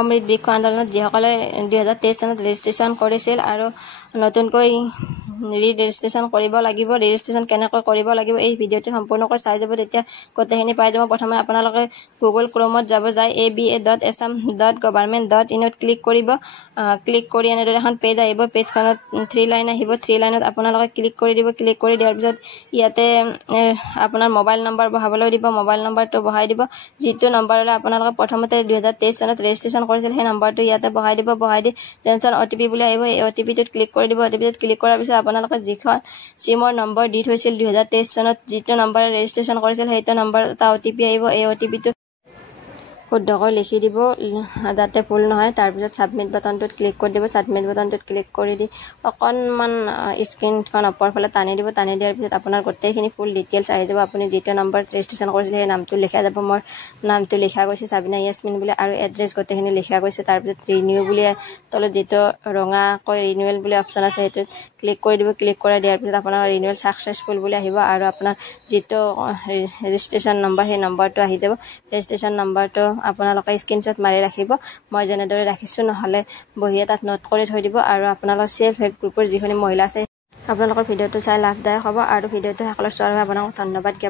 অমৃত বৃক্ষ আন্দোলনত যিসকলে 2023 চনত ৰেজিষ্ট্ৰেশ্যন কৰিছিল আৰু নতুনকৈ ৰেজিষ্ট্ৰেশ্যন কৰিব লাগিব, ৰেজিষ্ট্ৰেশ্যন কেনেকৈ কৰিব লাগিব এই ভিডিঅ'টো সম্পূৰ্ণকৈ চাই যাব, তেতিয়া গোটেইখিনি পাই যাব। প্ৰথমে আপোনালোকে গুগল ক্ৰমত যাব, যাই aba.assam.government.in ত ক্লিক কৰিব। ক্লিক কৰি এনেদৰে এখন পেজ আহিব, পেজখনত 3 লাইন আহিব, 3 লাইনত আপোনালোকে ক্লিক কৰি দিব। ক্লিক কৰি দিয়াৰ পিছত ইয়াতে আপোনাৰ মোবাইল নম্বৰ বহাবলৈ দিব, মোবাইল নম্বৰটো বহাই দিব। যিটো নম্বৰলৈ আপোনালোকে প্ৰথমতে 2023 চনত ৰেজিষ্ট্ৰেশ্যন কৰিছিল সেই নম্বৰটো ইয়াতে বহাই দিব। বহাই দি টেনশ্যন OTP বুলি আহিব, এই OTP-টোত ক্লিক কৰি দিব। OTP-টোত ক্লিক কৰাৰ পিছত আপোনালোকে যিখন চিমৰ নম্বৰ দি থৈছিল 2023 চনত যিটো নম্বৰে ৰেজিষ্ট্ৰেশ্যন কৰিছিল সেইটো নম্বৰ এটা OTP আহিব। এই OTP-টো শুদ্ধকৈ লিখি দিব যাতে ভুল নহয়। তাৰপিছত ছাবমিট বাটনটোত ক্লিক কৰি দিব। ছাবমিট বাটনটোত ক্লিক কৰি দি অকণমান স্ক্ৰীনখন ওপৰ ফালে টানি দিব। টানি দিয়াৰ পিছত আপোনাৰ গোটেইখিনি ফুল ডিটেইলছ আহি যাব। আপুনি যিটো নম্বৰত ৰেজিষ্ট্ৰেশ্যন কৰিছিল সেই নামটো লিখা যাব। মোৰ নামটো লিখা গৈছে সাবিনা ইয়াসমিন বুলি, আৰু এড্ৰেছ গোটেইখিনি লিখা গৈছে। তাৰপিছত ৰিনিউ বুলি তলত যিটো ৰঙাকৈ ৰিনিউৱেল বুলি অপশ্যন আছে সেইটোত ক্লিক কৰি দিব। ক্লিক কৰি দিয়াৰ পিছত আপোনাৰ ৰিনিউৱেল ছাকচেছফুল বুলি আহিব, আৰু আপোনাৰ যিটো ৰেজিষ্ট্ৰেশ্যন নম্বৰ সেই নম্বৰটো আহি যাব। ৰেজিষ্ট্ৰেশ্যন নম্বৰটো আপোনালোকে স্ক্ৰীনশ্বট মাৰি ৰাখিব, মই যেনেদৰে ৰাখিছোঁ, নহ'লে বহিয়ে তাত নোট কৰি থৈ দিব। আৰু আপোনালোকৰ চেল্ফ হেল্প গ্ৰুপৰ যিখিনি মহিলা আছে আপোনালোকৰ ভিডিঅ'টো চাই লাভদায়ক হ'ব, আৰু ভিডিঅ'টো সকলোৰে চোৱাৰ বাবে আপোনাক ধন্যবাদ জ্ঞাপন